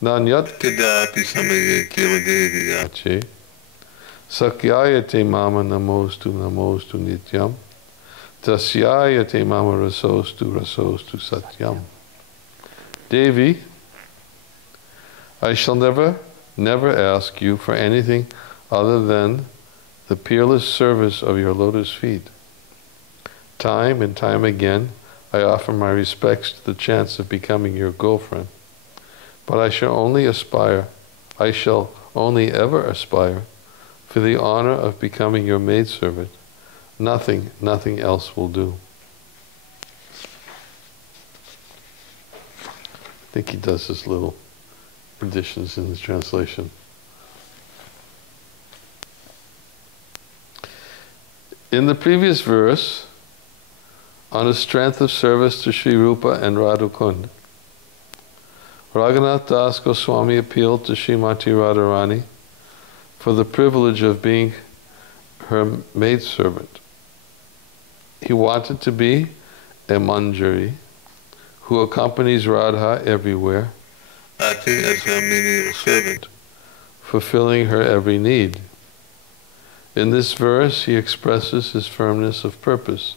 Nanyat Kadapi Samaya Kiladeviyache Sakyayate Mama Namostu Namostu Nityam Tasyayate Mama Rasostu Rasostu Satyam. Devi, I shall never ask you for anything other than the peerless service of your lotus feet. Time and time again, I offer my respects to the chance of becoming your girlfriend, but I shall only ever aspire for the honor of becoming your maidservant. Nothing else will do. I think he does this little additions in the translation. In the previous verse, on the strength of service to Sri Rupa and Radhakund, Raghunath Das Goswami appealed to Srimati Radharani for the privilege of being her maidservant. He wanted to be a manjari who accompanies Radha everywhere, acting as her menial servant, fulfilling her every need. In this verse, he expresses his firmness of purpose.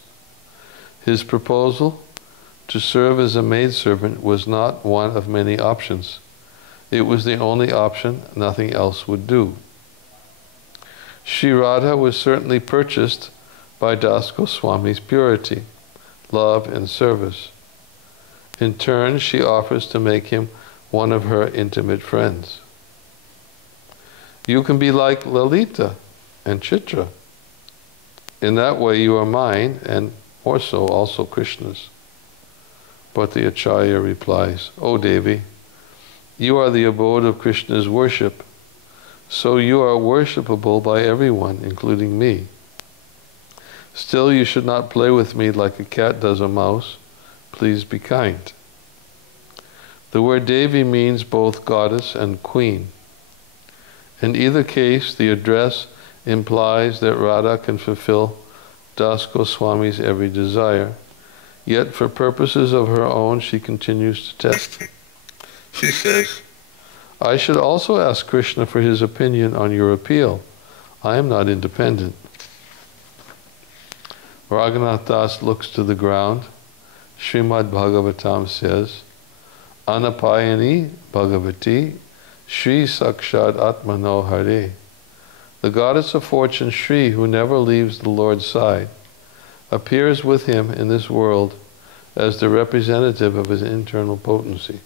His proposal to serve as a maidservant was not one of many options. It was the only option, nothing else would do. Sri Radha was certainly purchased by Das Goswami's purity, love, and service. In turn, she offers to make him one of her intimate friends. You can be like Lalita and Chitra. In that way you are mine, and more so also Krishna's. But the Acharya replies, O Devi, you are the abode of Krishna's worship, so you are worshipable by everyone, including me. Still, you should not play with me like a cat does a mouse. Please be kind. The word Devi means both goddess and queen. In either case, the address implies that Radha can fulfill Das Goswami's every desire, yet for purposes of her own she continues to test him. She says, I should also ask Krishna for his opinion on your appeal. I am not independent. Raghunath Das looks to the ground. Srimad Bhagavatam says, Anapayani Bhagavati Shri Sakshad Atmano Hare. The goddess of fortune Shri, who never leaves the Lord's side, appears with him in this world as the representative of his internal potency.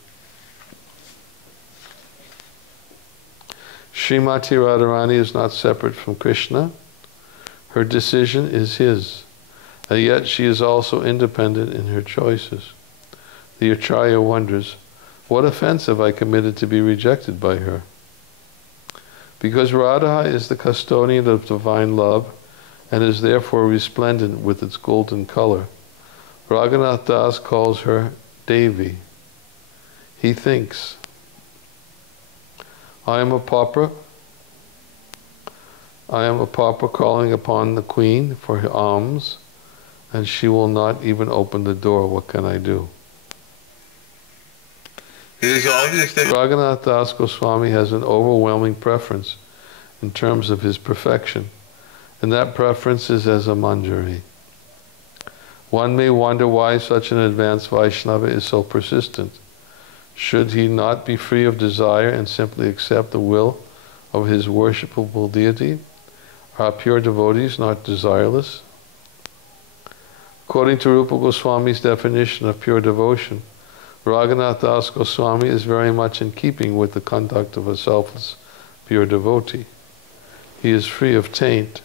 Srimati Radharani is not separate from Krishna. Her decision is his, and yet she is also independent in her choices. The Acharya wonders, what offense have I committed to be rejected by her? Because Radha is the custodian of divine love and is therefore resplendent with its golden color, Raghunath Das calls her Devi. He thinks, I am a pauper calling upon the queen for her alms, and she will not even open the door. What can I do? It is obvious that Raghunath Das Goswami has an overwhelming preference in terms of his perfection, and that preference is as a manjari. One may wonder why such an advanced Vaishnava is so persistent. Should he not be free of desire and simply accept the will of his worshipable deity? Are pure devotees not desireless? According to Rupa Goswami's definition of pure devotion, Raghunath Das Goswami is very much in keeping with the conduct of a selfless, pure devotee. He is free of taint.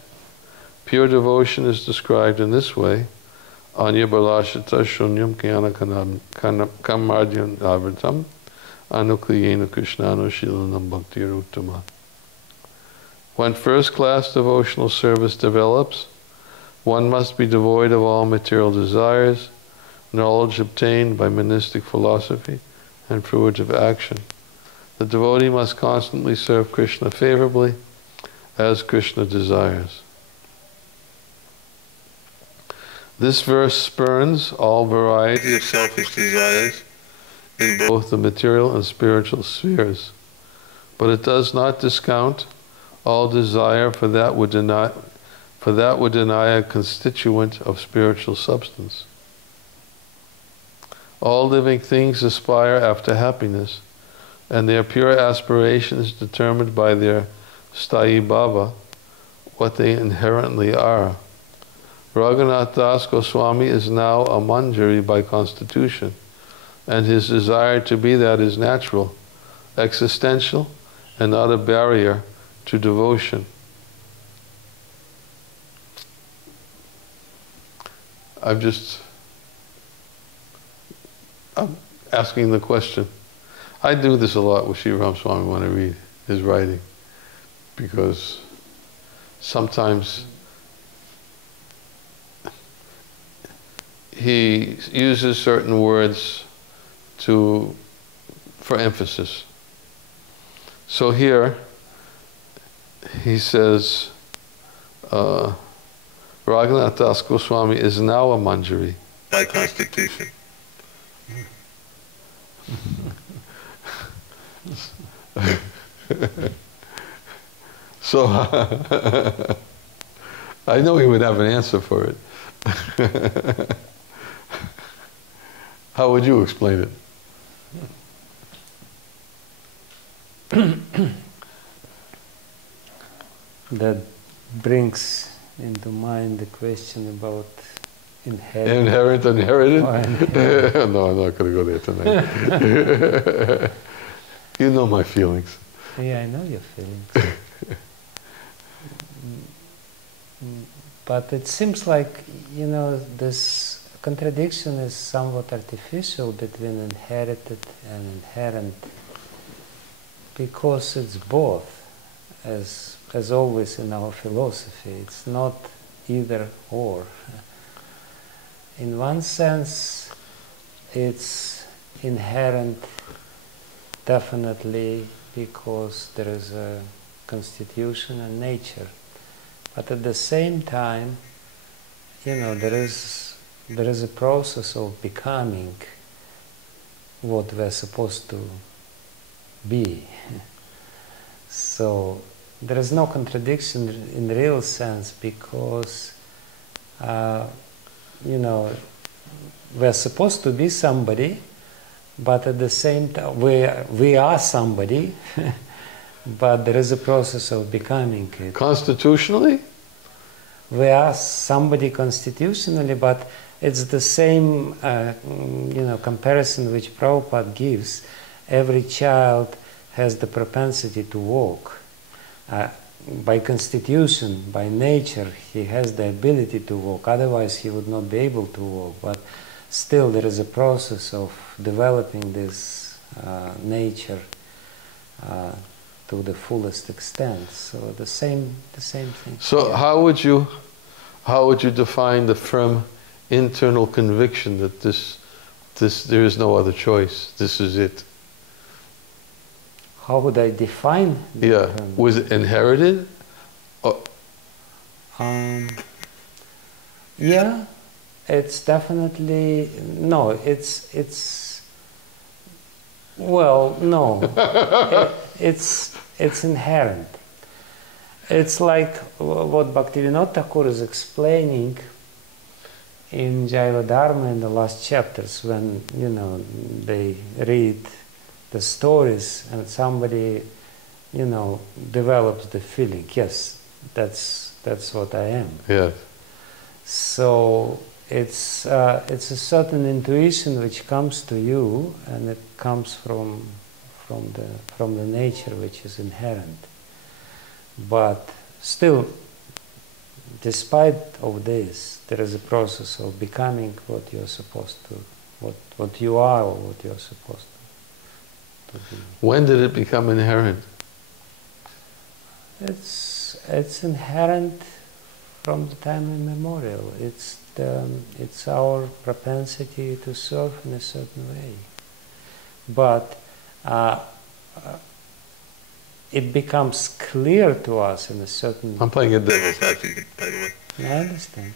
Pure devotion is described in this way, Anya balashita shunyam kyana kamadyan avartam anukliyena krishnano shilanam bhakti uttama. When first-class devotional service develops, one must be devoid of all material desires, knowledge obtained by monistic philosophy, and fruitive action. The devotee must constantly serve Krishna favorably, as Krishna desires. This verse spurns all variety of selfish desires in both the material and spiritual spheres. But it does not discount all desire, for that would deny a constituent of spiritual substance. All living things aspire after happiness, and their pure aspiration is determined by their sthayi bhava, what they inherently are. Raghunath Das Goswami is now a manjari by constitution, and his desire to be that is natural, existential, and not a barrier to devotion. I'm asking the question. I do this a lot with Sri Ramaswamy when I read his writing, because sometimes he uses certain words for emphasis. So here he says, Raghunath Das Goswami is now a manjari by constitution. So I know he would have an answer for it. How would you explain it? That brings into mind the question about inheritance. Inherited? No, I'm not going to go there tonight. You know my feelings. Yeah, I know your feelings. But it seems like, this contradiction is somewhat artificial between inherited and inherent, because it's both, as always in our philosophy. It's not either or. In one sense, it's inherent, definitely, because there is a constitution and nature. But at the same time, there is a process of becoming what we're supposed to be. So there is no contradiction in the real sense, because we're supposed to be somebody, but at the same time we are somebody, but there is a process of becoming it. Constitutionally? We are somebody constitutionally, but it's the same comparison which Prabhupada gives. Every child has the propensity to walk. By constitution, by nature, he has the ability to walk, otherwise he would not be able to walk. But still there is a process of developing this nature to the fullest extent. So the same thing. So yeah. How would you define the firm internal conviction that this there is no other choice, this is it? How would I define? Was it inherited? Yeah, it's definitely no. Well, no. It's inherent. It's like what Bhaktivinoda Thakur is explaining in Jaiva Dharma in the last chapters, when they read the stories and somebody develops the feeling, yes, that's what I am. Yes. So it's a certain intuition which comes to you, and it comes from the nature which is inherent. But still, despite of this, there is a process of becoming what you're supposed to, what you are, or what you're supposed to be. When did it become inherent? It's inherent from the time immemorial. It's our propensity to serve in a certain way. But it becomes clear to us in a certain... I'm playing a devil's advocate, by the way. I understand.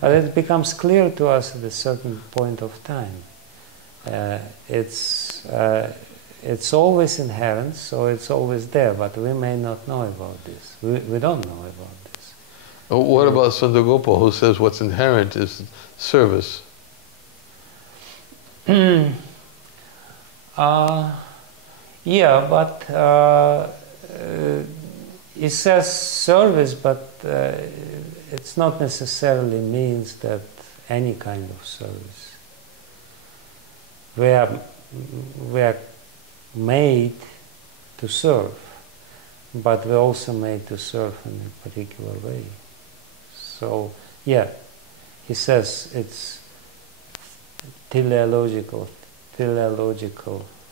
But it becomes clear to us at a certain point of time. It's always inherent, so it's always there, but we may not know about this. We don't know about this. Oh, what about Sundar Gopal, who says what's inherent is service? Yeah, but it says service, but it's not necessarily means that any kind of service. We are made to serve, but we're also made to serve in a particular way. So, yeah, he says it's teleological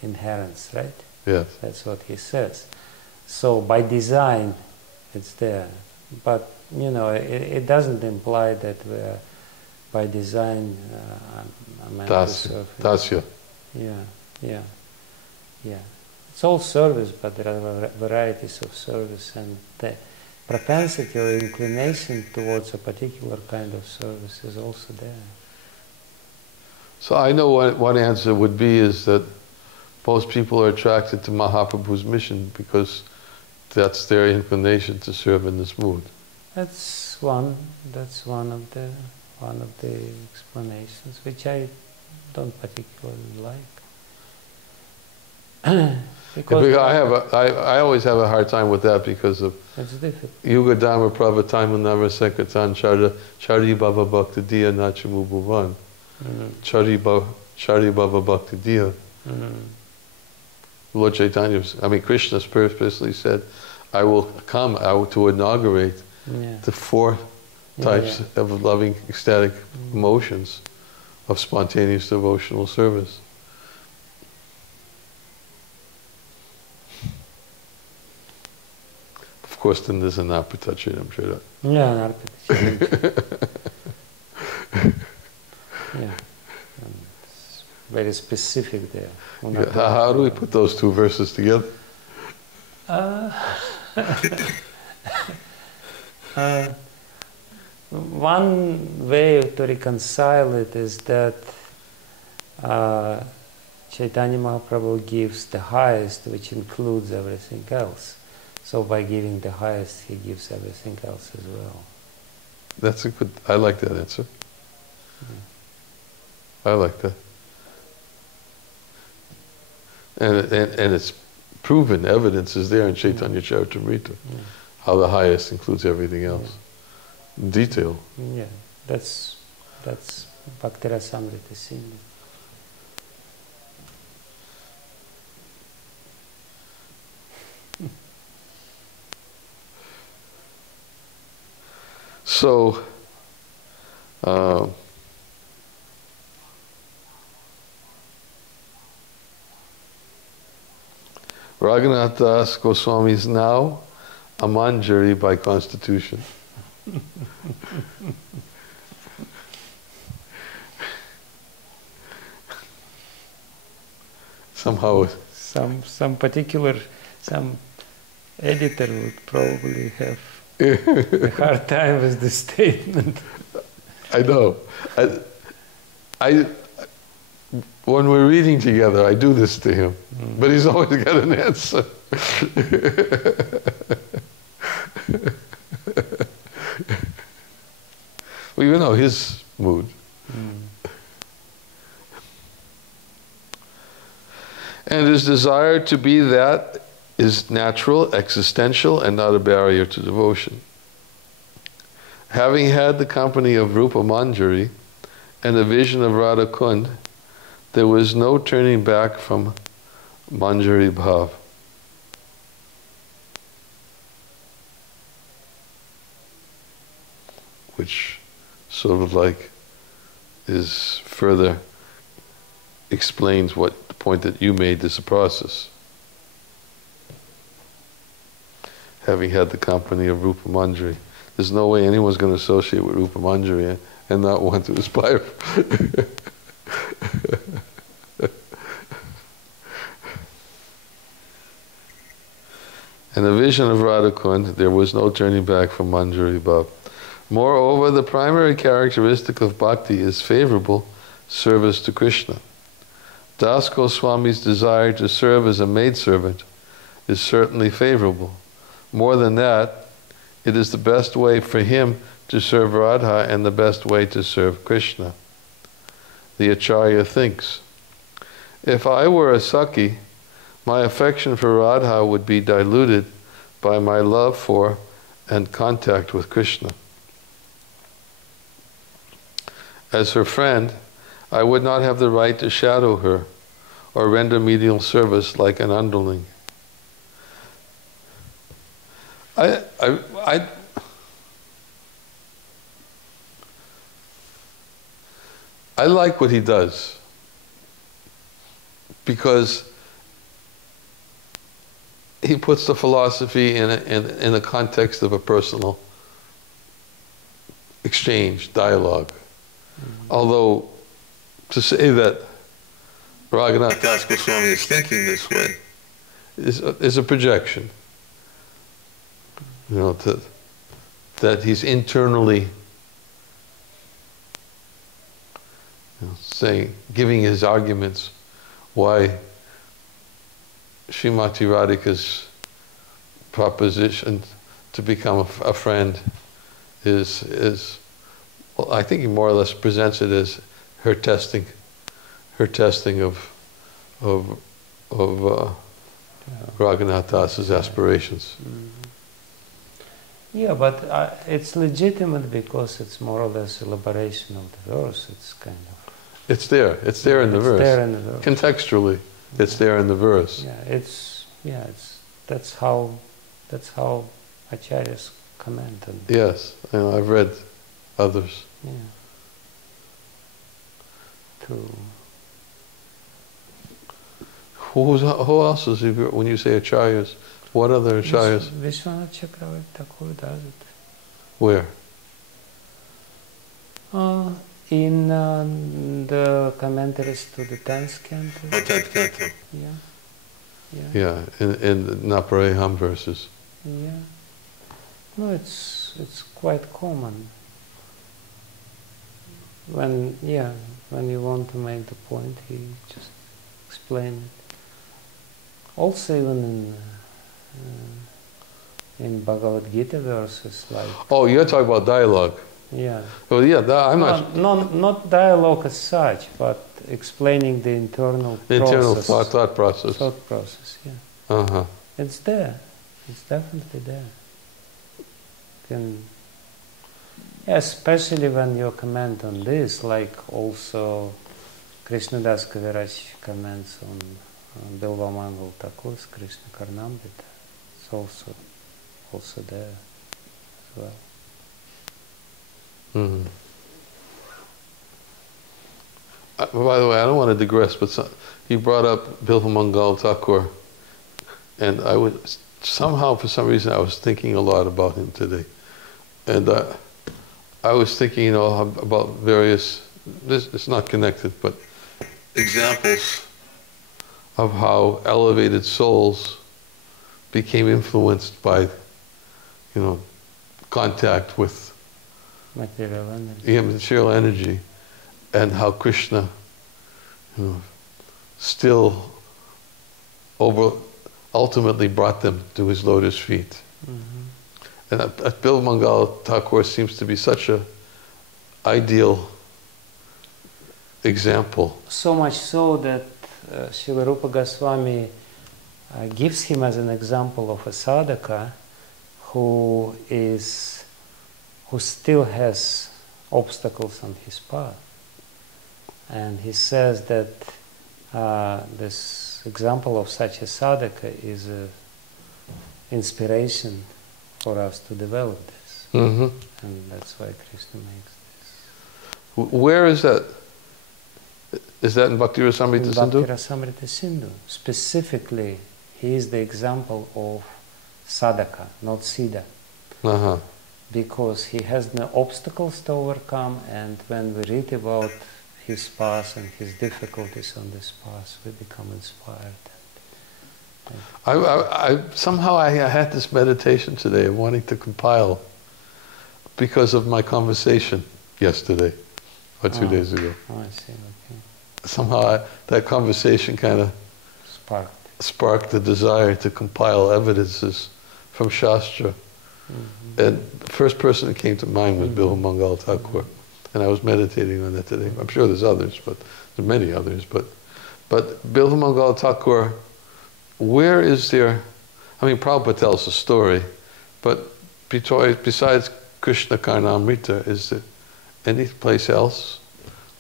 inherence, right? Yes. That's what he says. So by design, it's there. But, it doesn't imply that we're by design meant to serve. Tasya. Yeah. It's all service, but there are varieties of service, and the propensity or inclination towards a particular kind of service is also there. So I know one answer would be is that most people are attracted to Mahaprabhu's mission because that's their inclination to serve in this mood. That's one of the explanations, which I don't particularly like. Because I always have a hard time with that because of it's difficult. Yuga Dhamma Prabhataimanava Sankirtan Chari Bhava Bhakti Diya Nachamu Bhuvan. Chari Bhava Bhakti Diya. Lord Chaitanya, Krishna purposely said, I will come out to inaugurate the four types of loving ecstatic emotions of spontaneous devotional service. Of course, then there's an Narpatachinam Chara. Yeah, Narpatachinam. Yeah. It's very specific there. How do we put those two verses together? One way to reconcile it is that Chaitanya Mahaprabhu gives the highest, which includes everything else. So by giving the highest, he gives everything else as well. That's a good, I like that answer. I like that. And it's proven, evidence is there in Chaitanya Charitamrita, how the highest includes everything else. Detail. Yeah, that's Bhakti Rasamrita Sindhu. So, Raghunath Das Goswami is now a Manjari by constitution. Somehow, some editor would probably have a hard time with this statement. I know. When we're reading together, I do this to him, but he's always got an answer. Well, you know his mood. And his desire to be that is natural, existential, and not a barrier to devotion. Having had the company of Rupa Manjari and the vision of Radha Kund, there was no turning back from Manjari Bhav. Which sort of like is further explains what the point that you made is a process. Having had the company of Rupa Manjari. There's no way anyone's going to associate with Rupa Manjari and not want to aspire. In the vision of Radha Kund, there was no turning back from Manjari Bhav. Moreover, the primary characteristic of bhakti is favorable service to Krishna. Das Goswami's desire to serve as a maidservant is certainly favorable. More than that, it is the best way for him to serve Radha and the best way to serve Krishna. The Acharya thinks, if I were a Sakhi, my affection for Radha would be diluted by my love for and contact with Krishna. As her friend, I would not have the right to shadow her or render menial service like an underling. I like what he does because he puts the philosophy in a context of a personal exchange, dialogue. Mm-hmm. Although to say that Raghunath Das Goswami is thinking this way is a projection. You know, that he's internally saying, giving his arguments why Srimati Radhika's proposition to become a friend is well, I think he more or less presents it as her testing of Raghunath Das's aspirations. Mm-hmm. Yeah, but it's legitimate because it's more or less elaboration of the verse. It's kind of. It's there in the verse. There in the verse. Contextually, it's there in the verse. That's how acharyas comment on. Yes, I've read others. Yeah. Who else is when you say acharyas? What other acharyas? Vishwanath Chakravarti Thakur does it. Where? In the commentaries to the 10th canto. Yeah, in the Napareham verses. Yeah. No, it's quite common. When you want to make the point, he just explain it. Also, even in Bhagavad Gita verses, like. Oh, you're talking about dialogue. Yeah. Well, yeah, I'm not. Not dialogue as such, but explaining the internal thought process. Thought process, yeah. Uh-huh. It's there. It's definitely there. Especially when you comment on this, like also Krishnadas Kaviraj comments on Bilva Mangal Thakur's Krishna Karnamrita. It's also there as well. Mm-hmm. By the way, I don't want to digress, but you brought up Bilva Mangal Thakur, and somehow, for some reason, I was thinking a lot about him today. And I was thinking, about various, it's not connected, but examples of how elevated souls became influenced by, contact with material energy. Yeah, material energy, and how Krishna, still ultimately brought them to his lotus feet. Mm-hmm. And Bilva Mangal Thakur seems to be such an ideal example. So much so that Srila Rupa Goswami gives him as an example of a sadhaka who still has obstacles on his path. And he says that this example of such a sadhaka is an inspiration for us to develop this. Mm-hmm. And that's why Krishna makes this. Where is that? Is that in Bhakti Rasamrita Sindhu? In Bhakti Rasamrita Sindhu. Specifically, he is the example of sadhaka, not siddha. Uh-huh. Because he has no obstacles to overcome, and when we read about his path and his difficulties on this path, we become inspired. Somehow I had this meditation today of wanting to compile because of my conversation yesterday or 2 days ago. Oh, I see, okay. somehow that conversation kind of sparked the desire to compile evidences from Shastra. And the first person that came to mind was Bilhu Mangal Thakur. And I was meditating on that today. I'm sure there's others, but there's many others. But Bilhu Mangal Thakur, where is there, I mean, Prabhupada tells a story, but besides Krishna Karnamrita, is there any place else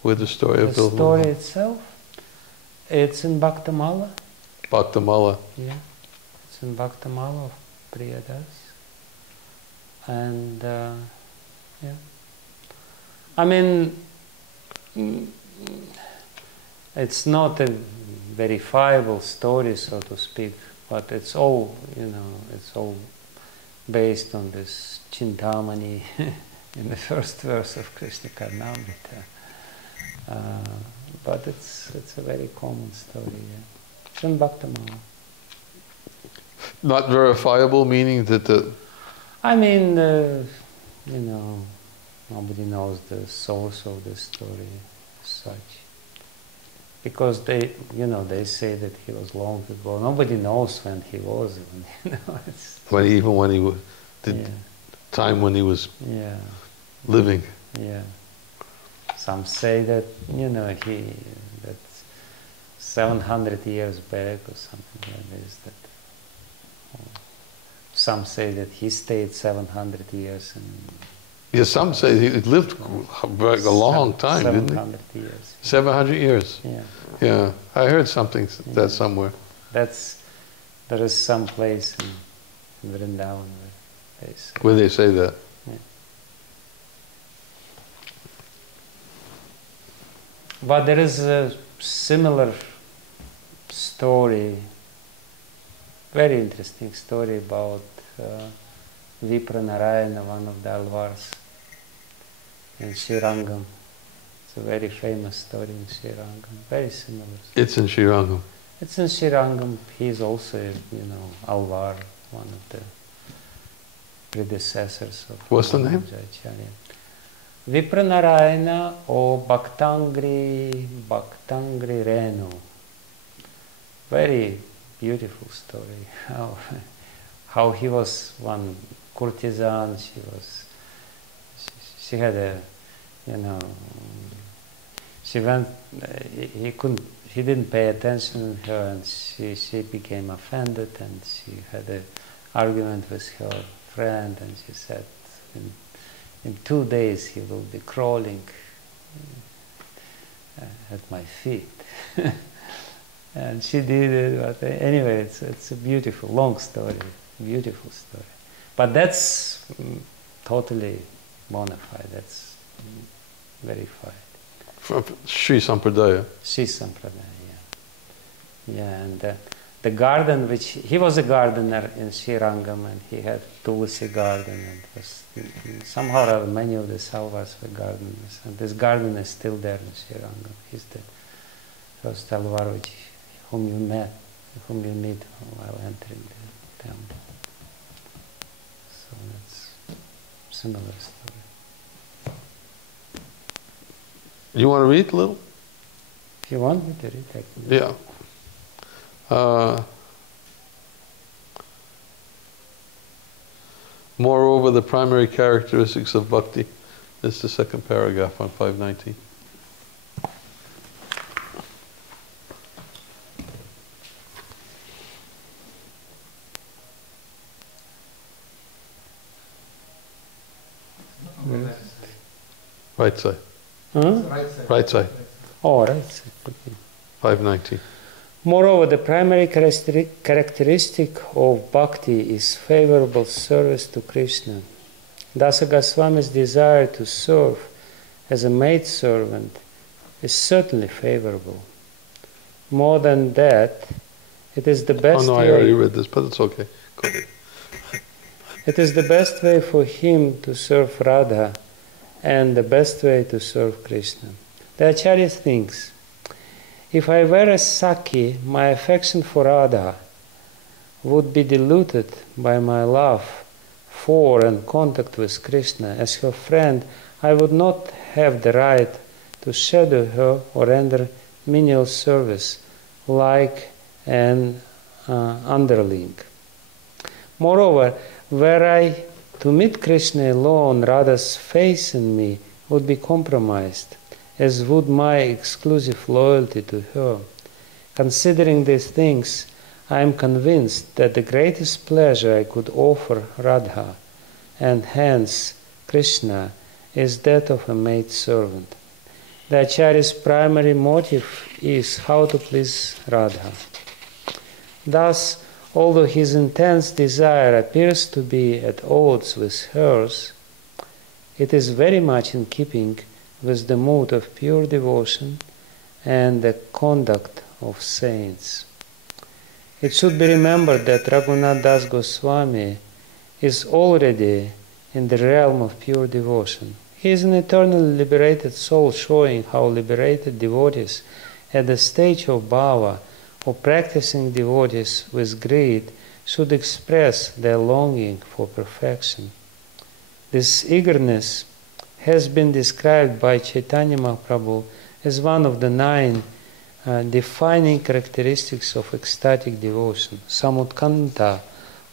with the story of Bilhu The story itself, it's in Bhaktamala. Bhaktamala. Yeah, it's in Bhaktamala of Priyadas. And, yeah. I mean, it's not a verifiable story, so to speak, but it's all, it's all based on this Chintamani in the first verse of Krishna Karnamrita. But it's a very common story, yeah. It's in Bhaktamala. Not verifiable, meaning that I mean, nobody knows the source of the story as such. Because they say that he was long ago. Nobody knows when he was. Even when he was, time when he was living. Yeah. Some say that, that 700 years back or something like this. Some say that he stayed 700 years. Yeah, some say he lived a long time, didn't he? 700 years. 700 years. Yeah. Yeah, I heard something that somewhere. There is some place in Vrindavan where they say that. Yeah. But there is a similar story, very interesting story about Vipra Narayana, one of the Alvars in Srirangam. It's a very famous story in Srirangam, very similar story. It's in Srirangam. It's in Srirangam. He is also, Alvar, one of the predecessors of What's the name? Acharya. Vipra Narayana or Bhaktangri Renu. Very beautiful story. How he was one courtesan. She had a, she went. He didn't pay attention to her, and she became offended, and she had an argument with her friend, and she said, in 2 days he will be crawling at my feet. And she did it, but anyway, it's a beautiful, long story, beautiful story. But that's totally bona fide, that's verified. From Sri Sampradaya. Sri Sampradaya, yeah. Yeah, and the garden, which he was a gardener in Srirangam, and he had Tulsi garden, and was, somehow or other many of the Salvas were gardeners, and this garden is still there in Srirangam. He's the first Alvar whom you meet while entering the temple. So that's a similar story. You want to read a little? If you want me to read, I can. Yeah. Moreover, the primary characteristics of bhakti. This is the second paragraph on 519. Right side. Huh? Right side. Oh, right side. 519. Moreover, the primary characteristic of bhakti is favorable service to Krishna. Dasa Goswami's desire to serve as a maidservant is certainly favorable. More than that, it is the best way... Oh no, I already read this, but it's okay. Go ahead. It is the best way for him to serve Radha and the best way to serve Krishna. The Acharya thinks, if I were a Saki, my affection for Radha would be diluted by my love for and contact with Krishna. As her friend, I would not have the right to shadow her or render menial service like an underling. Moreover, were I to meet Krishna alone, Radha's faith in me would be compromised, as would my exclusive loyalty to her. Considering these things, I am convinced that the greatest pleasure I could offer Radha, and hence Krishna, is that of a maidservant. The Acharya's primary motive is how to please Radha. Thus, although his intense desire appears to be at odds with hers, it is very much in keeping with the mood of pure devotion and the conduct of saints. It should be remembered that Raghunath Das Goswami is already in the realm of pure devotion. He is an eternally liberated soul, showing how liberated devotees at the stage of bhava, or practicing devotees with greed, should express their longing for perfection. This eagerness has been described by Chaitanya Mahaprabhu as one of the 9 defining characteristics of ecstatic devotion: samutkanta,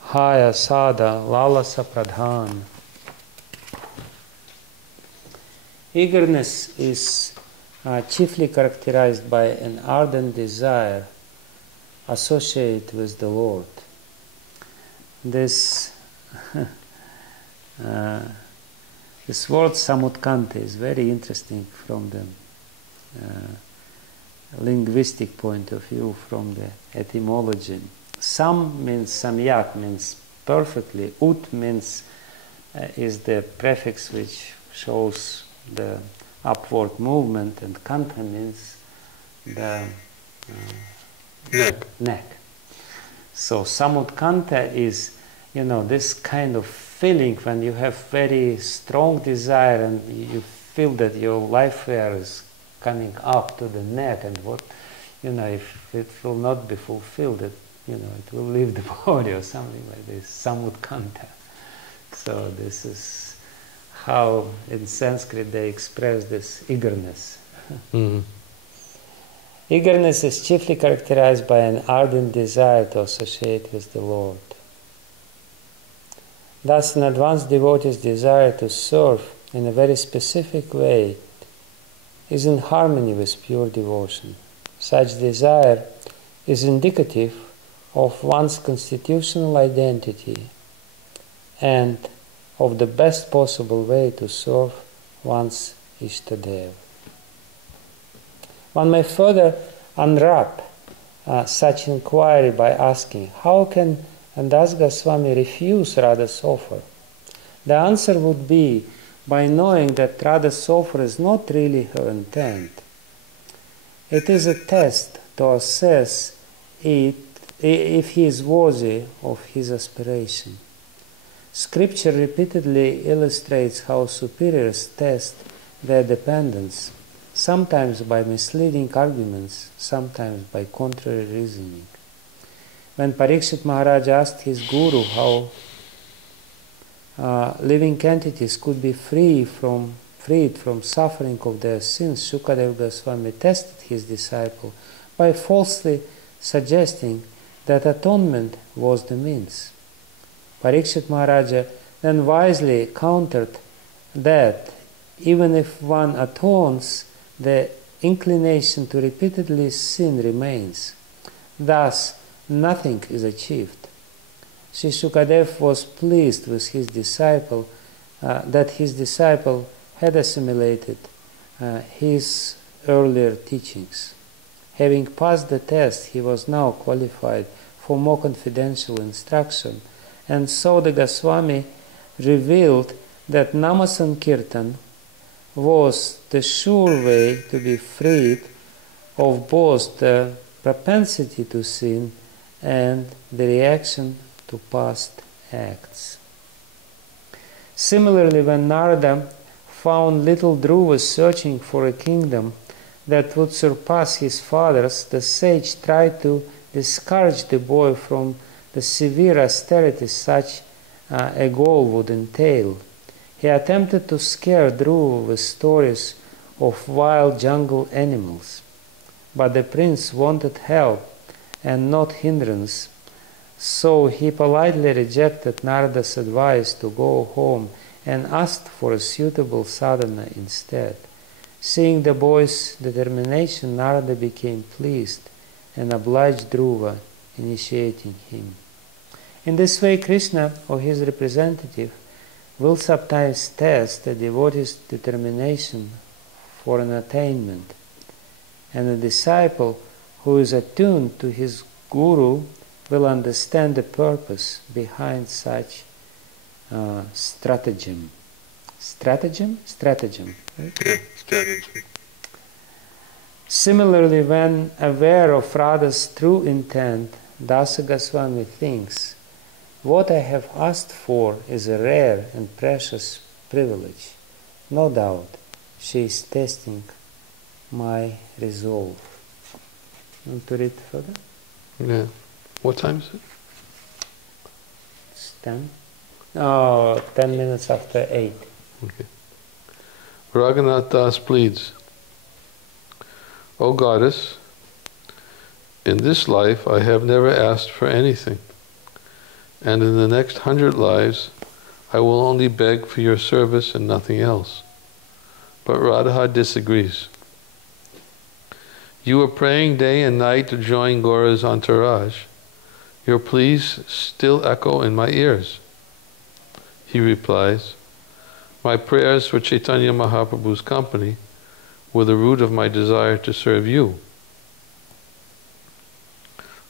haya, sada, lalasa pradhan. Eagerness is chiefly characterized by an ardent desire associated with the Lord. This this word samutkanta is very interesting from the linguistic point of view, from the etymology. Sam means samyak, means perfectly. Ut means is the prefix which shows the upward movement, and kanta means the neck. So samutkanta is, this kind of feeling when you have very strong desire and you feel that your life air is coming up to the neck, and if it will not be fulfilled, it will leave the body or something like this. Samutkanta. So this is how in Sanskrit they express this eagerness. Mm-hmm. Eagerness is chiefly characterized by an ardent desire to associate with the Lord. Thus, an advanced devotee's desire to serve in a very specific way is in harmony with pure devotion. Such desire is indicative of one's constitutional identity and of the best possible way to serve one's Ishtadev. One may further unwrap such inquiry by asking, how can Das Goswami refuse Radha's offer? The answer would be by knowing that Radha's offer is not really her intent. It is a test to assess if he is worthy of his aspiration. Scripture repeatedly illustrates how superiors test their dependence, sometimes by misleading arguments, sometimes by contrary reasoning. When Parikshit Maharaj asked his guru how living entities could be freed from suffering of their sins, Shukadev Goswami tested his disciple by falsely suggesting that atonement was the means. Parikshit Maharaja then wisely countered that even if one atones, the inclination to repeatedly sin remains. Thus, nothing is achieved. Sri Shukadev was pleased with his disciple, that his disciple had assimilated his earlier teachings. Having passed the test, he was now qualified for more confidential instruction, and so the Goswami revealed that Namasankirtan was the sure way to be freed of both the propensity to sin and the reaction to past acts. Similarly, when Narada found little Dhruva searching for a kingdom that would surpass his father's, the sage tried to discourage the boy from the severe austerity such a goal would entail. He attempted to scare Dhruva with stories of wild jungle animals. but the prince wanted help and not hindrance, so he politely rejected Narada's advice to go home and asked for a suitable sadhana instead. Seeing the boy's determination, Narada became pleased and obliged Dhruva, initiating him. In this way, Krishna, or his representative, will sometimes test a devotee's determination for an attainment, and a disciple who is attuned to his guru will understand the purpose behind such stratagem. Stratagem? Stratagem. Right? Yeah, stratagem. Similarly, when aware of Radha's true intent, Dasa Goswami thinks, what I have asked for is a rare and precious privilege. No doubt, she is testing my resolve. Want to read further? Yeah. What time is it? It's 10. Oh, 10 minutes after 8. Okay. Raghunath Das pleads, O Goddess, in this life I have never asked for anything, and in the next 100 lives I will only beg for your service and nothing else. But Radha disagrees. You are praying day and night to join Gaura's entourage. Your pleas still echo in my ears. He replies, my prayers for Chaitanya Mahaprabhu's company were the root of my desire to serve you.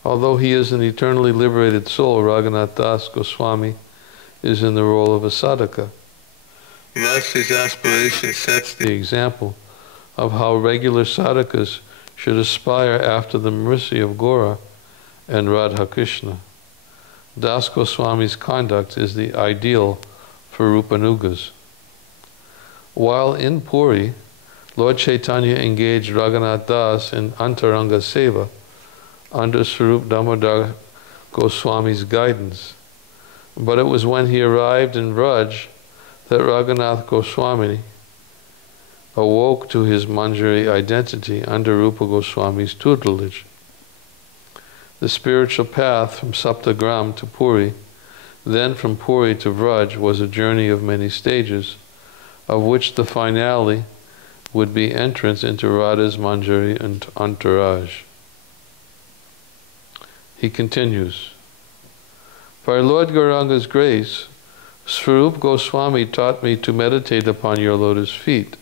Although he is an eternally liberated soul, Raghunath Das Goswami is in the role of a sadhaka. Thus his aspiration sets the example of how regular sadhakas should aspire after the mercy of Gaura and Radha Krishna. Das Goswami's conduct is the ideal for Rupanugas. While in Puri, Lord Chaitanya engaged Raghunath Das in Antaranga Seva under Swarup Damodar Goswami's guidance. But it was when he arrived in Vraj that Raghunath Goswami awoke to his Manjari identity under Rupa Goswami's tutelage. The spiritual path from Saptagram to Puri, then from Puri to Vraj, was a journey of many stages, of which the finale would be entrance into Radha's Manjari and entourage. He continues, by Lord Gauranga's grace, Swarup Goswami taught me to meditate upon your lotus feet.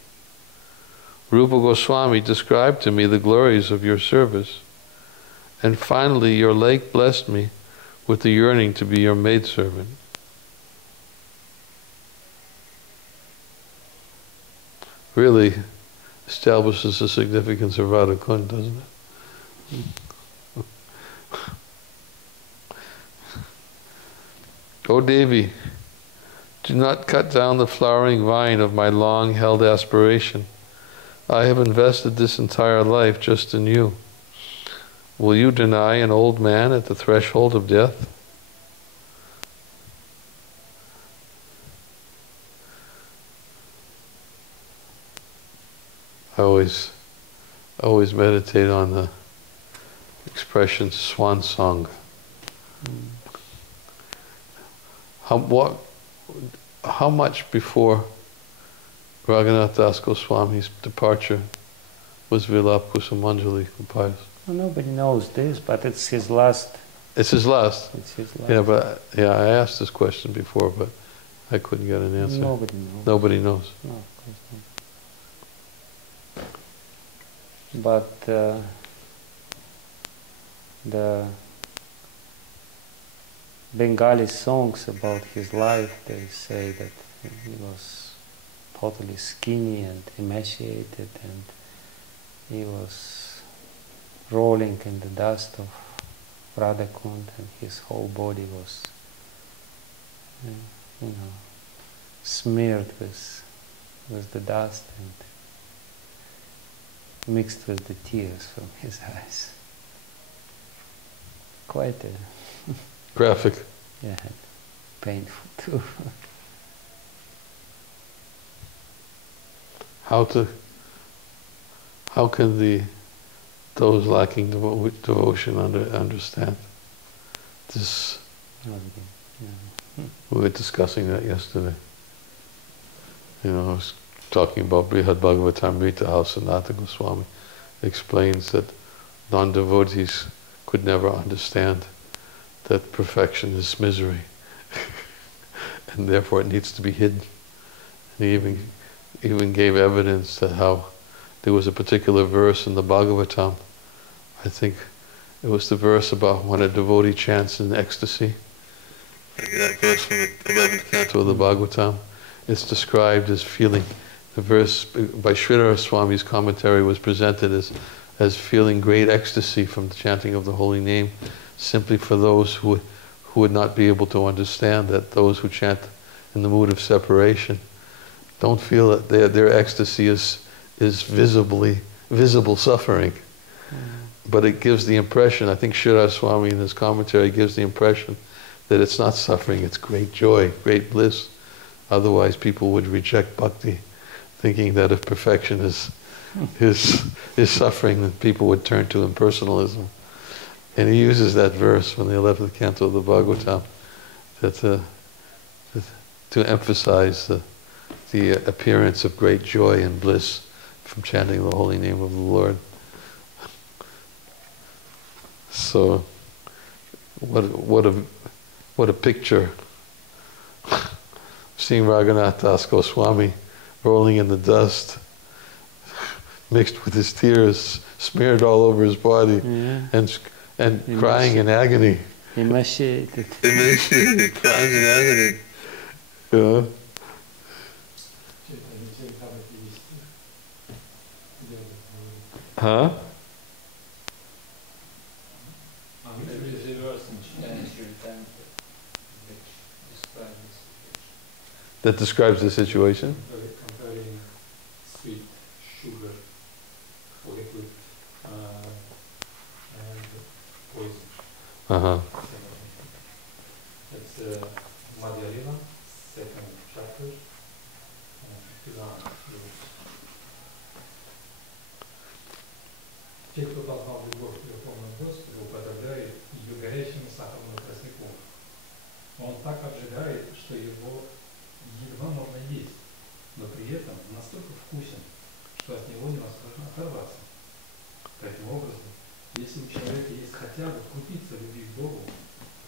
Rupa Goswami described to me the glories of your service, and finally your lake blessed me with the yearning to be your maidservant. Really establishes the significance of Radha Kund, doesn't it? O Devi, do not cut down the flowering vine of my long-held aspiration. I have invested this entire life just in you. Will you deny an old man at the threshold of death? I always meditate on the expression swan song. How much before Raghunath Das Goswami's departure was Vilapa Kusumanjali compiled? Well, nobody knows this, but it's his last. It's his last. It's his last. Yeah, but I asked this question before, but I couldn't get an answer. Nobody knows. Nobody knows. No, of course not. But the Bengali songs about his life, they say that he was totally skinny and emaciated, and he was rolling in the dust of Radha Kund, and his whole body was, smeared with the dust and mixed with the tears from his eyes. Quite a graphic. Yeah, painful too. How can the those lacking devotion understand. This, we were discussing that yesterday. I was talking about Brihad Bhagavatamrita, how Sanatana Goswami explains that non-devotees could never understand that perfection is misery. And therefore it needs to be hidden. And he even gave evidence that how there was a particular verse in the Bhagavatam, I think it was the verse about when a devotee chants in ecstasy. That verse from the 11th canto of the Bhagavatam, it's described as feeling, the verse by Sridhara Swami's commentary was presented as feeling great ecstasy from the chanting of the holy name, simply for those who would not be able to understand that those who chant in the mood of separation don't feel that their ecstasy is visible suffering. But it gives the impression, I think Sridhar Swami in his commentary gives the impression that it's not suffering, it's great joy, great bliss. Otherwise people would reject bhakti, thinking that if perfection is suffering, then people would turn to impersonalism. And he uses that verse from the 11th canto of the Bhagavatam to emphasize the appearance of great joy and bliss from chanting the holy name of the Lord. So, what a picture! Seeing Raghunath Das Goswami rolling in the dust, mixed with his tears, smeared all over his body, and crying in agony. Emaciated. Emaciated, crying in agony. Yeah. Huh? That describes the situation? Comparing sweet, sugar, liquid, and poison. It's Madhya Lila, second chapter, Те, кто познал любовь к Верховному Господу, употребляет ее горячим сахарным тростником. Он так обжигает, что его едва можно есть, но при этом настолько вкусен, что от него невозможно оторваться. Таким образом, если у человека есть хотя бы крупица любви к Богу,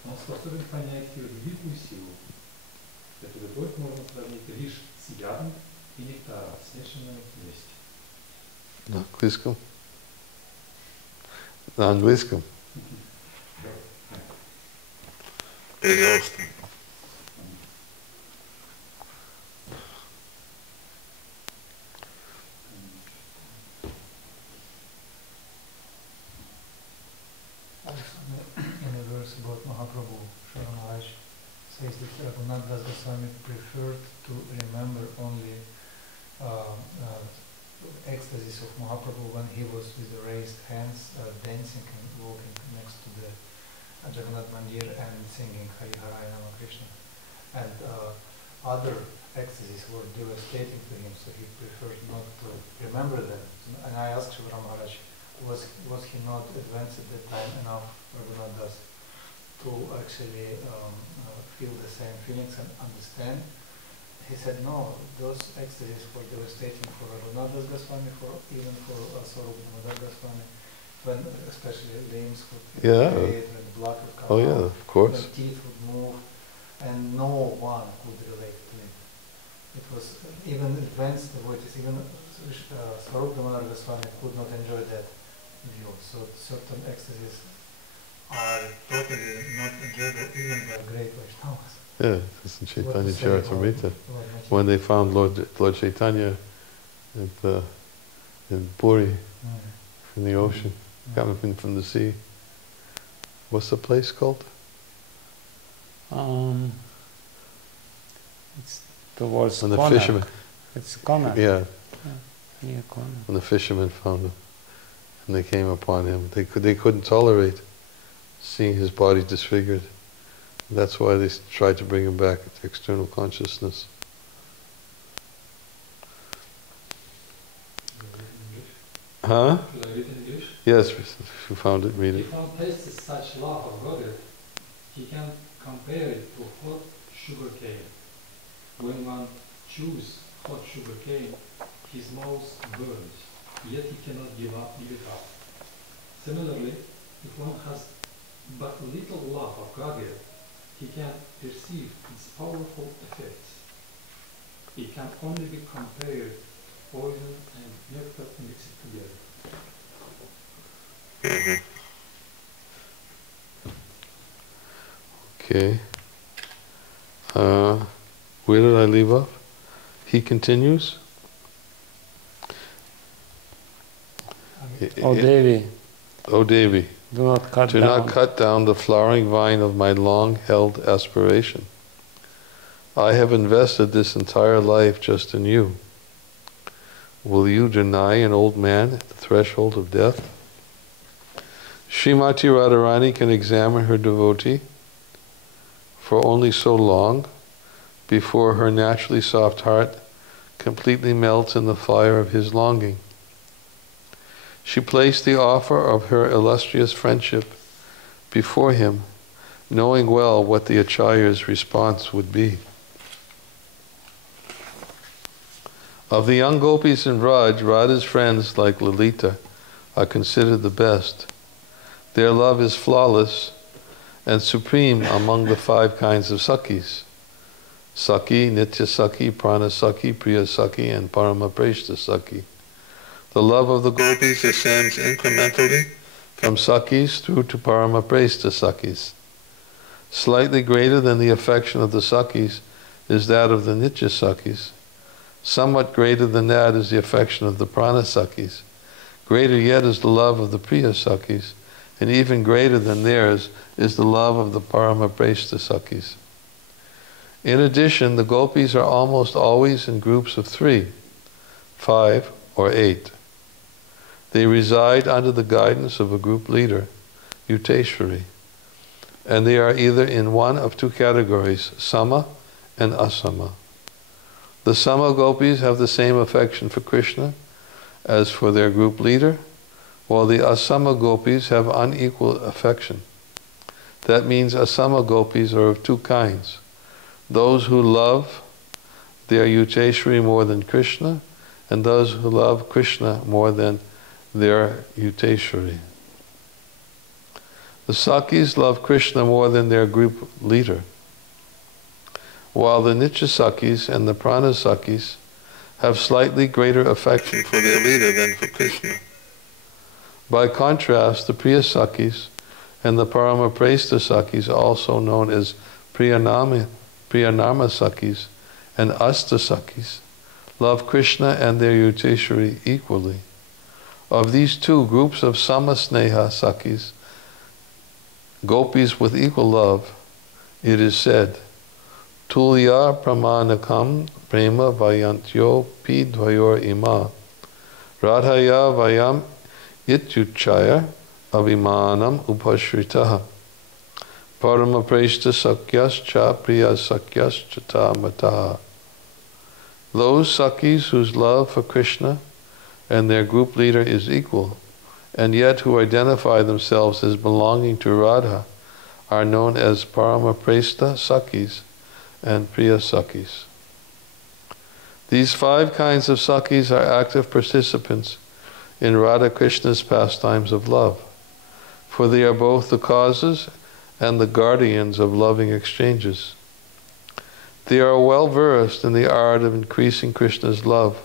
он способен понять ее великую силу. Эту любовь можно сравнить лишь с ядом и нектаром, смешанными вместе. На английском? На английском? Пожалуйста. In a verse about Mahaprabhu, Shara Maharaj says that Raghunath Das Goswami preferred to remember only ecstasies of Mahaprabhu when he was with the raised hands dancing and walking next to the Jagannath Mandir and singing Hari Haraya Nama Krishna. And other ecstasies were devastating to him, so he preferred not to remember them. And I asked Shivara Maharaj, was he not advanced at that time enough, Raghunath Das, to actually feel the same feelings and understand? He said, no, those ecstasies were devastating for Raghunath Das Goswami, even for Swarup Damodar Goswami, when especially limbs would fade, when blood would come out, yeah, of course. When teeth would move, and no one could relate to it. It was even advanced devotees, even Swarup Damodar Goswami could not enjoy that view. So certain ecstasies are totally not enjoyable even by great Vaishnavas. Yeah, it's in Chaitanya Charitamrita. When they found Lord Chaitanya in Puri, in the ocean, coming from the sea. What's the place called? It's towards When the Konark. fishermen. It's Konark. Yeah. Near Konark. When the fishermen found him, and they came upon him, they couldn't tolerate seeing his body disfigured. That's why they tried to bring him back to external consciousness. Huh? Should I read in English? Yes, if you found it, read it. If one tastes such love of Godhead, he can compare it to hot sugar cane. When one chews hot sugar cane, his mouth burns, yet he cannot give it up. Similarly, if one has but little love of Godhead, he can perceive its powerful effects. It can only be compared to poison and nectar mixed together. Okay. Where did I leave off? He continues. O Devi, O Devi, do not cut do down. not cut down the flowering vine of my long-held aspiration. I have invested this entire life just in you. Will you deny an old man at the threshold of death? Srimati Radharani can examine her devotee for only so long before her naturally soft heart completely melts in the fire of his longing. She placed the offer of her illustrious friendship before him, knowing well what the Acharya's response would be. Of the young gopis in Vraj, Radha's friends like Lalita are considered the best. Their love is flawless and supreme among the 5 kinds of Sakhis: Sakhi, Nitya Sakhi, Prana Sakhi, Priya Sakhi, and Paramaprishta Sakhi. The love of the gopis ascends incrementally from Sakhis through to Paramaprishta Sakhis. Slightly greater than the affection of the Sakhis is that of the Nitya Sakhis. Somewhat greater than that is the affection of the Prana Sakhis. Greater yet is the love of the Priya Sakhis, and even greater than theirs is the love of the Paramaprishta Sakhis. In addition, the gopis are almost always in groups of 3, 5, or 8. They reside under the guidance of a group leader, Yuteshwari, and they are either in one of 2 categories, Sama and Asama. The Sama gopis have the same affection for Krishna as for their group leader, while the Asama gopis have unequal affection. That means Asama gopis are of 2 kinds: those who love their Yuteshwari more than Krishna, and those who love Krishna more than their Yuteshwari. The Sakhis love Krishna more than their group leader, while the Nitya Sakhis and the Prana Sakhis have slightly greater affection for their leader than for Krishna. By contrast, the Priya Sakhis and the Paramaprishta Sakhis, also known as Priyanama Sakhis and Asta Sakhis, love Krishna and their Yuteshwari equally. Of these 2 groups of Samasneha Sakhis, gopis with equal love, it is said, Tulya pramanakam prema vayantyo pidvayor ima radhaya vayam ityuchaya abhimanam upashritaha paramaprishta sakyas cha priya sakyas chata mataha. Those Sakhis whose love for Krishna and their group leader is equal, and yet who identify themselves as belonging to Radha, are known as Paramaprishta Sakhis and Priya Sakhis. These 5 kinds of Sakhis are active participants in Radha Krishna's pastimes of love, for they are both the causes and the guardians of loving exchanges. They are well versed in the art of increasing Krishna's love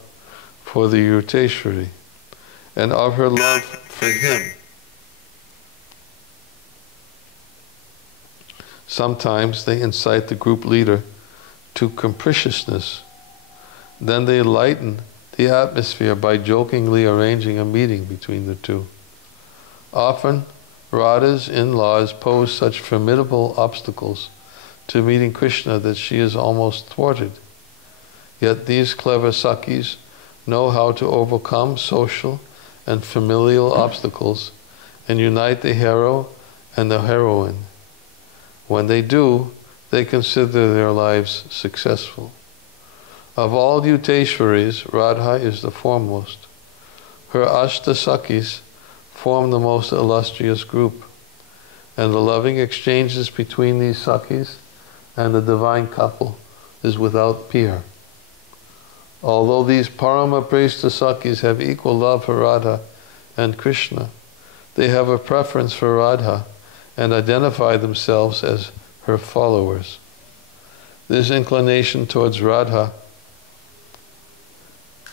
for the Yuteshwari and of her love for him. Sometimes they incite the group leader to capriciousness. Then they lighten the atmosphere by jokingly arranging a meeting between the 2. Often, Radha's in-laws pose such formidable obstacles to meeting Krishna that she is almost thwarted. Yet these clever Sakhis know how to overcome social and familial obstacles and unite the hero and the heroine. When they do, they consider their lives successful. Of all Yuteshwaris, Radha is the foremost. Her Ashta Sakhis form the most illustrious group, and the loving exchanges between these Sakhis and the divine couple is without peer. Although these Paramaprishta Sakhis have equal love for Radha and Krishna, they have a preference for Radha and identify themselves as her followers. This inclination towards Radha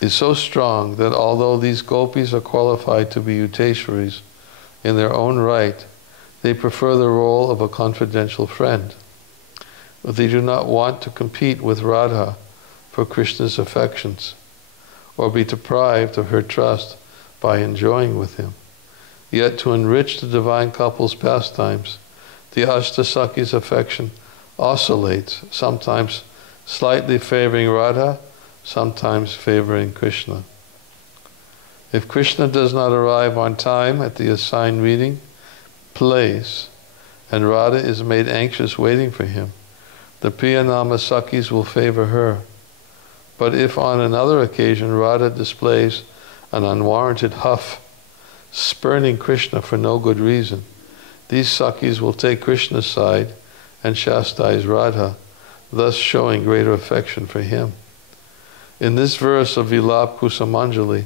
is so strong that although these gopis are qualified to be Yuteshwaris in their own right, they prefer the role of a confidential friend. But they do not want to compete with Radha for Krishna's affections, or be deprived of her trust by enjoying with him. Yet to enrich the divine couple's pastimes, the Ashtasakhi's affection oscillates, sometimes slightly favoring Radha, sometimes favoring Krishna. If Krishna does not arrive on time at the assigned meeting place, and Radha is made anxious waiting for him, the Priyanama Sakhis will favor her. But if on another occasion Radha displays an unwarranted huff, spurning Krishna for no good reason, these Sakhis will take Krishna's side and chastise Radha, thus showing greater affection for him. In this verse of Vilapa Kusumanjali,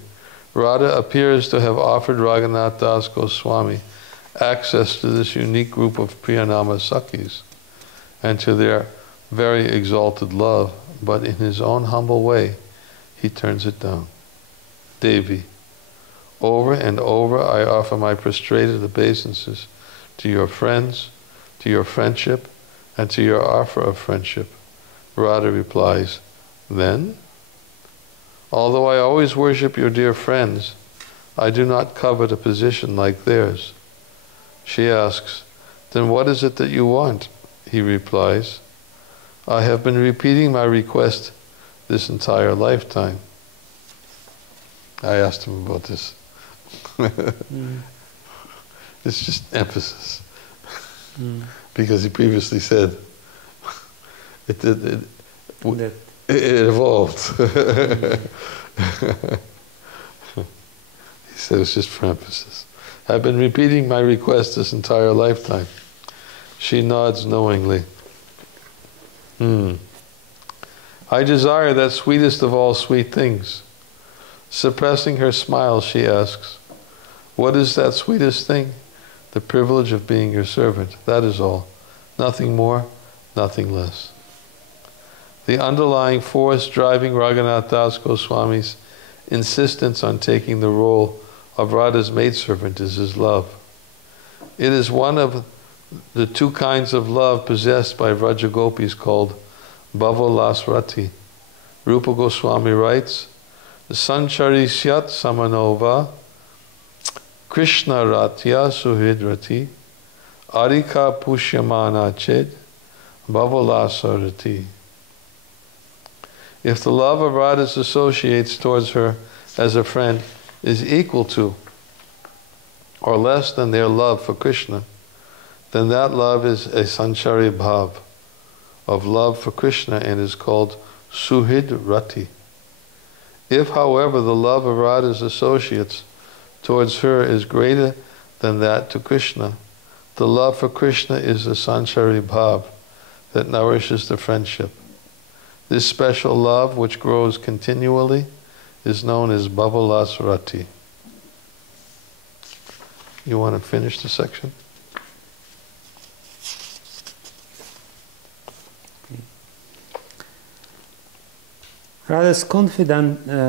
Radha appears to have offered Raghunath Das Goswami access to this unique group of Priyanama Sakhis and to their very exalted love, but in his own humble way, he turns it down. Devi, over and over I offer my prostrated obeisances to your friends, to your friendship, and to your offer of friendship. Radha replies, then? Although I always worship your dear friends, I do not covet a position like theirs. She asks, then what is it that you want? He replies, I have been repeating my request this entire lifetime. I asked him about this. It's just emphasis. Because he previously said it evolved. He said it's just for emphasis. I've been repeating my request this entire lifetime. She nods knowingly. I desire that sweetest of all sweet things. Suppressing her smile, she asks, what is that sweetest thing? The privilege of being your servant. That is all. Nothing more, nothing less. The underlying force driving Raghunath Das Goswami's insistence on taking the role of Radha's maidservant is his love. It is one of the two kinds of love possessed by Vraja Gopis called Bhavalasrati. Rupa Goswami writes, Sancharisyat samanova Krishna ratya suhidrati Arika pushyamana ched Bhavalasarati. If the love of Radha's associates towards her as a friend is equal to or less than their love for Krishna, then that love is a sanchari bhav of love for Krishna and is called suhid rati. If, however, the love of Radha's associates towards her is greater than that to Krishna, the love for Krishna is a sanchari bhav that nourishes the friendship. This special love, which grows continually, is known as Bhavalasrati. You want to finish the section? Radha's confidence,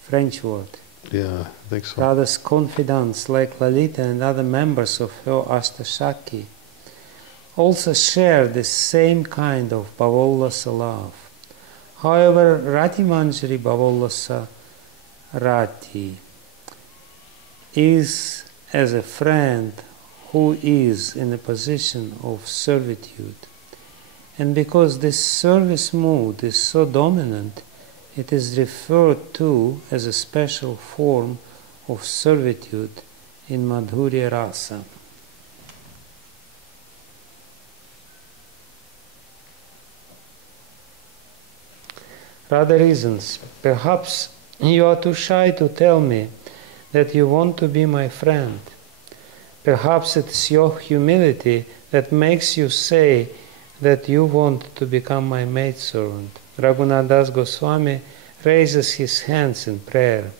French word. Yeah, I think so. Radha's confidants, like Lalita and other members of her Astasakhi, also share the same kind of Bhavollasa love. However, Rati Manjari Bhavollasa Rati is as a friend who is in a position of servitude. And because this service mood is so dominant, it is referred to as a special form of servitude in Madhurya Rasa. Radha reasons, perhaps you are too shy to tell me that you want to be my friend. Perhaps it's your humility that makes you say that you want to become my maidservant. Raghunath Das Goswami raises his hands in prayer.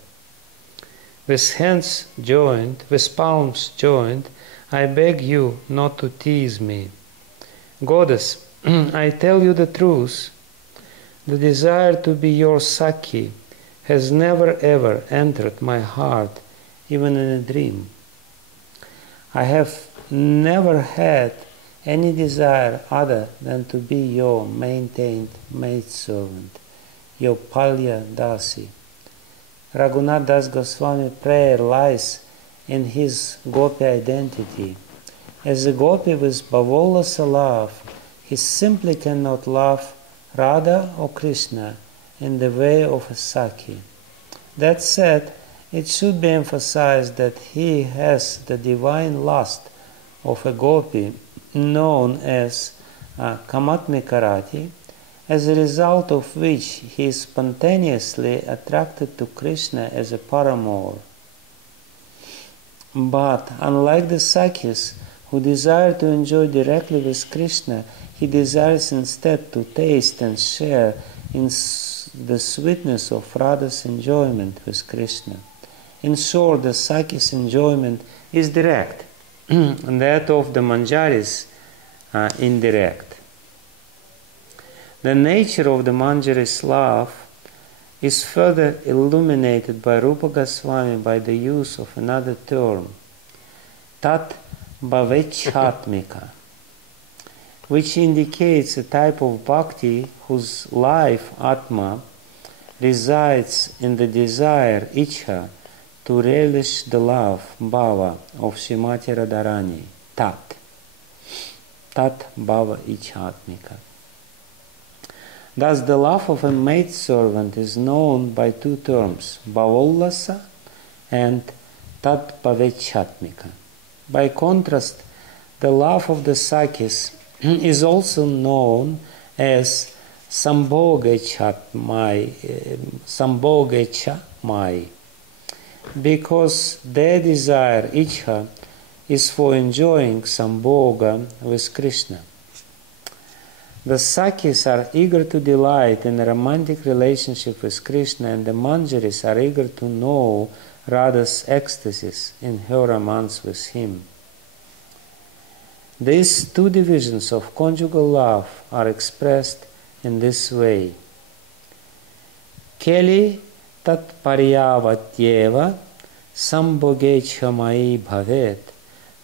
With hands joined, with palms joined, I beg you not to tease me. Goddess, I tell you the truth. The desire to be your Sakhi has never ever entered my heart, even in a dream. I have never had any desire other than to be your maintained maidservant, your Palya Dasi. Raghunath Das Goswami prayer lies in his Gopi identity. As a Gopi with Bhavolasa love, he simply cannot love Radha or Krishna in the way of a Sakhi. That said, it should be emphasized that he has the divine lust of a Gopi known as Kamatmikarati, as a result of which he is spontaneously attracted to Krishna as a paramour. But unlike the Sakhis who desire to enjoy directly with Krishna, he desires instead to taste and share in the sweetness of Radha's enjoyment with Krishna. In short, the Sakhi's enjoyment is direct, and that of the Manjaris indirect. The nature of the Manjari's love is further illuminated by Rupa Goswami by the use of another term, Tat Bhavechatmika, which indicates a type of bhakti whose life, Atma, resides in the desire, Ichha, to relish the love, Bhava, of Srimati Radharani, Tat. Tat Bhava Ichatmika. Thus, the love of a maidservant is known by two terms, Bhavollasa and Tat Bhavechatmika. By contrast, the love of the Sakhis is also known as Sambhogecha-mai, because their desire, Ichha, is for enjoying Sambhoga with Krishna. The Sakhis are eager to delight in a romantic relationship with Krishna, and the Manjaris are eager to know Radha's ecstasies in her romance with him. These two divisions of conjugal love are expressed in this way. Keli tat paryavatyeva sambhogecha mai bhavet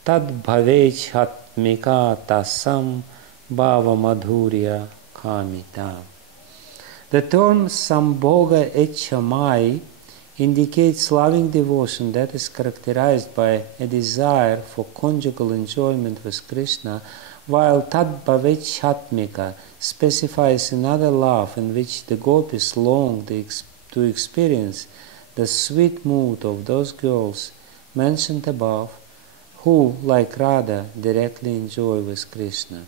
tad bhavechatmika tasam bhava madhurya kamita. The term sambhoga echamai indicates loving devotion that is characterized by a desire for conjugal enjoyment with Krishna, while Tad Bhavechatmika specifies another love in which the gopis long to experience the sweet mood of those girls mentioned above, who, like Radha, directly enjoy with Krishna.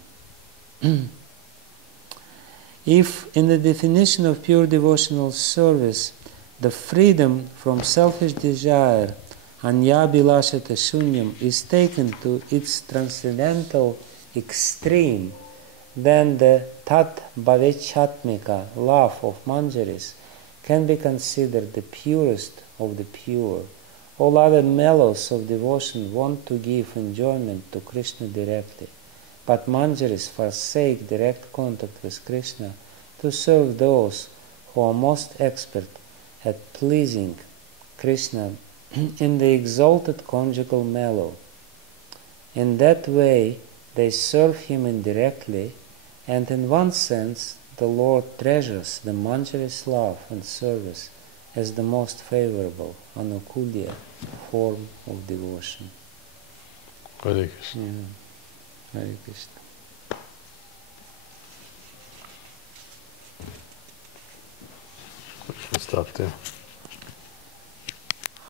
If, in the definition of pure devotional service, the freedom from selfish desire, anyabhilashata shunyam, is taken to its transcendental extreme, then the tat bhavechatmika love of Manjaris can be considered the purest of the pure. All other mellows of devotion want to give enjoyment to Krishna directly, but Manjaris forsake direct contact with Krishna to serve those who are most expert at pleasing Krishna in the exalted conjugal mellow. In that way, they serve him indirectly, and in one sense, the Lord treasures the Manjari's love and service as the most favorable, anukulya form of devotion. Hare Krishna. Yeah. Hare Krishna. Stop there.